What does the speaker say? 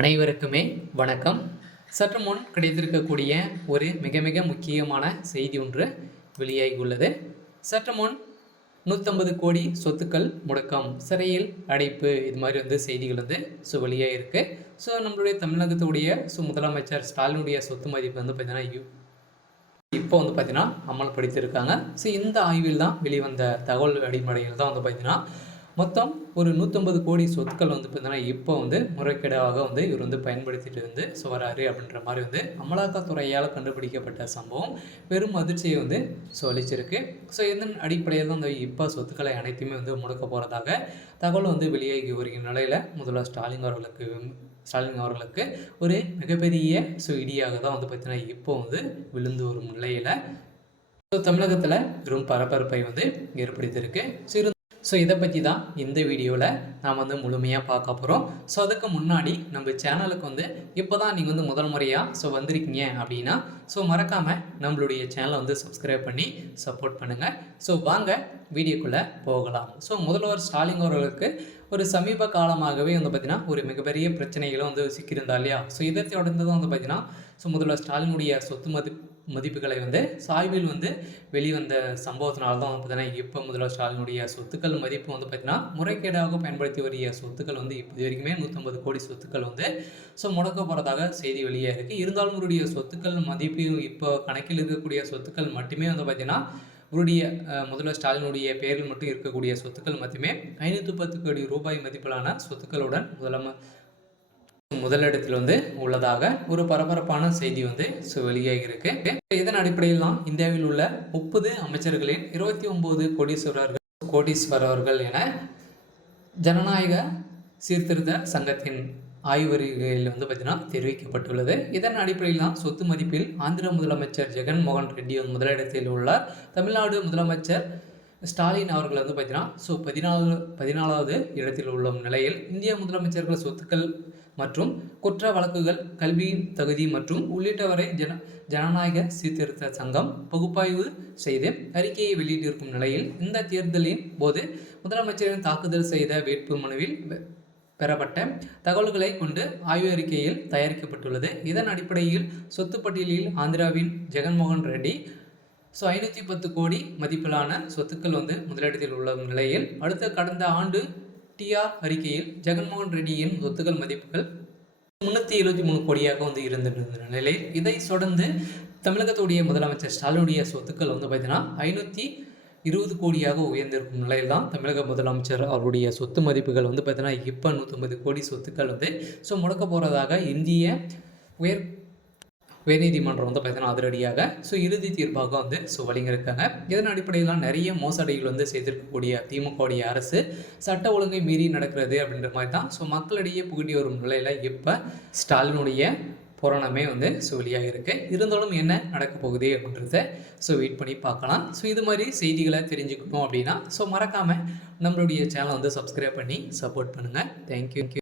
அனைவருக்குமே வணக்கம். சற்று முன் கிடைத்திருக்கக்கூடிய ஒரு மிக மிக முக்கியமான செய்தி ஒன்று வெளியாகியுள்ளது. சற்று முன் 150 கோடி சொத்துக்கள் முடக்கம், சிறையில் அடைப்பு, இது மாதிரி செய்திகள் வெளியாகிருக்கு. நம்மளுடைய தமிழகத்துடைய முதலமைச்சர் ஸ்டாலினுடைய சொத்து மதிப்பு பார்த்தீங்கன்னா இப்போ பார்த்தீங்கன்னா அமல்படுத்தியிருக்காங்க. இந்த ஆய்வில் தான் வெளிவந்த தகவல் அடிப்படையில் தான் பார்த்தீங்கன்னா மொத்தம் ஒரு 150 கோடி சொத்துக்கள் பார்த்தீங்கன்னா இப்போ முறைகேடாக இவர் பயன்படுத்திட்டு வராரு அப்படின்ற மாதிரி அமலாக்கத்துறையால் கண்டுபிடிக்கப்பட்ட சம்பவம் பெரும் அதிர்ச்சியை அளிச்சிருக்கு. இதன் அடிப்படையில் தான் இப்போ சொத்துக்களை அனைத்துமே முடக்க போகிறதாக தகவல் வெளியாகி வருகிற நிலையில் முதல்வர் ஸ்டாலின் அவர்களுக்கு ஒரு மிகப்பெரிய இடியாக தான் பார்த்தீங்கன்னா இப்போ விழுந்து வரும் நிலையில் தமிழகத்தில் பெரும் பரபரப்பை ஏற்படுத்தியிருக்கு. இதை பற்றி தான் இந்த வீடியோவில் நாம் முழுமையாக பார்க்க போகிறோம். அதுக்கு முன்னாடி நம்ம சேனலுக்கு இப்போ தான் நீங்கள் முதல் முறையாக வந்திருக்கீங்க அப்படின்னா மறக்காமல் நம்மளுடைய சேனலை சப்ஸ்கிரைப் பண்ணி சப்போர்ட் பண்ணுங்கள். வாங்க வீடியோக்குள்ளே போகலாம். முதல்வர் ஸ்டாலின் அவர்களுக்கு ஒரு சமீப காலமாகவே பார்த்திங்கன்னா ஒரு மிகப்பெரிய பிரச்சனைகளும் சிக்கியிருந்தா இல்லையா. இதை தொடர்ந்து தான் பார்த்திங்கன்னா முதல்வர் ஸ்டாலினுடைய சொத்து மதிப்புகளை சாய்வில் வெளிவந்த சம்பவத்தினால தான் பார்த்தீங்கன்னா இப்போ முதல்வர் ஸ்டாலினுடைய சொத்துக்கள் மதிப்பு பார்த்தீங்கன்னா முறைகேடாக பயன்படுத்தி வரிய சொத்துக்கள் இப்போ இது வரைக்குமே 150 கோடி சொத்துக்கள் முடக்க போகிறதாக செய்தி வெளியே இருக்குது. இருந்தாலும் இவருடைய சொத்துக்கள் மதிப்பு இப்போ கணக்கில் இருக்கக்கூடிய சொத்துக்கள் மட்டுமே பார்த்தீங்கன்னா இவருடைய முதல்வர் ஸ்டாலினுடைய பேரில் மட்டும் இருக்கக்கூடிய சொத்துக்கள் மட்டுமே 510 கோடி ரூபாய் மதிப்பிலான சொத்துக்களுடன் முதலிடத்தில் உள்ளதாக ஒரு பரபரப்பான செய்தி வெளியாகி இருக்கு. இதன் அடிப்படையில் தான் இந்தியாவில் உள்ள 30 அமைச்சர்களின் 29 கோடீஸ்வரர்கள் என ஜனநாயக சீர்திருத்த சங்கத்தின் ஆய்வறிக்கையில் பார்த்தீங்கன்னா தெரிவிக்கப்பட்டுள்ளது. இதன் அடிப்படையில் தான் சொத்து மதிப்பில் ஆந்திர முதலமைச்சர் ஜெகன்மோகன் ரெட்டி முதலிடத்தில் உள்ளார். தமிழ்நாடு முதலமைச்சர் ஸ்டாலின் அவர்கள் பார்த்தீங்கன்னா 14வது இடத்தில் உள்ள நிலையில் இந்திய முதலமைச்சர்கள் சொத்துக்கள் மற்றும் குற்ற வழக்குகள், கல்வி தகுதி மற்றும் உள்ளிட்டவரை ஜனநாயக சீர்திருத்த சங்கம் பகுப்பாய்வு செய்து அறிக்கையை வெளியிட்டிருக்கும் நிலையில் இந்த தேர்தலின் போது முதலமைச்சரின் தாக்குதல் செய்த வேட்பு மனுவில் பெறப்பட்ட தகவல்களை கொண்டு ஆய்வு அறிக்கையில் தயாரிக்கப்பட்டுள்ளது. இதன் அடிப்படையில் சொத்து பட்டியலில் ஆந்திராவின் ஜெகன்மோகன் ரெட்டி 510 கோடி மதிப்பிலான சொத்துக்கள் முதலிடத்தில் உள்ள நிலையில் கடந்த ஆண்டு டிஆர் அறிக்கையில் ஜெகன்மோகன் ரெட்டியின் சொத்துக்கள் மதிப்புகள் 373 கோடியாக இருந்திருந்த நிலையில் இதை தொடர்ந்து தமிழகத்துடைய முதலமைச்சர் ஸ்டாலினுடைய சொத்துக்கள் பார்த்தீங்கன்னா 520 கோடியாக உயர்ந்திருக்கும் நிலையில் தான் தமிழக முதலமைச்சர் அவருடைய சொத்து மதிப்புகள் பார்த்தீங்கன்னா இப்போ 150 கோடி சொத்துக்கள் முடக்க போகிறதாக இந்திய உயர்நீதிமன்றம் பார்த்தீங்கன்னா அதிரடியாக இறுதி தீர்ப்பாக வழங்கியிருக்காங்க. இதன் அடிப்படையில் நிறைய மோசடிகள் செய்திருக்கக்கூடிய திமுகவுடைய அரசு சட்ட ஒழுங்கை மீறி நடக்கிறது அப்படின்ற மாதிரி தான் மக்களிடையே புகட்டி வரும் நிலையில் இப்போ ஸ்டாலினுடைய புராணமே வெளியாக இருக்குது. இருந்தாலும் என்ன நடக்க போகுது அப்படின்றத வெயிட் பண்ணி பார்க்கலாம். இது மாதிரி செய்திகளை தெரிஞ்சுக்கணும் அப்படின்னா மறக்காமல் நம்மளுடைய சேனலை சப்ஸ்கிரைப் பண்ணி சப்போர்ட் பண்ணுங்கள். தேங்க்யூ.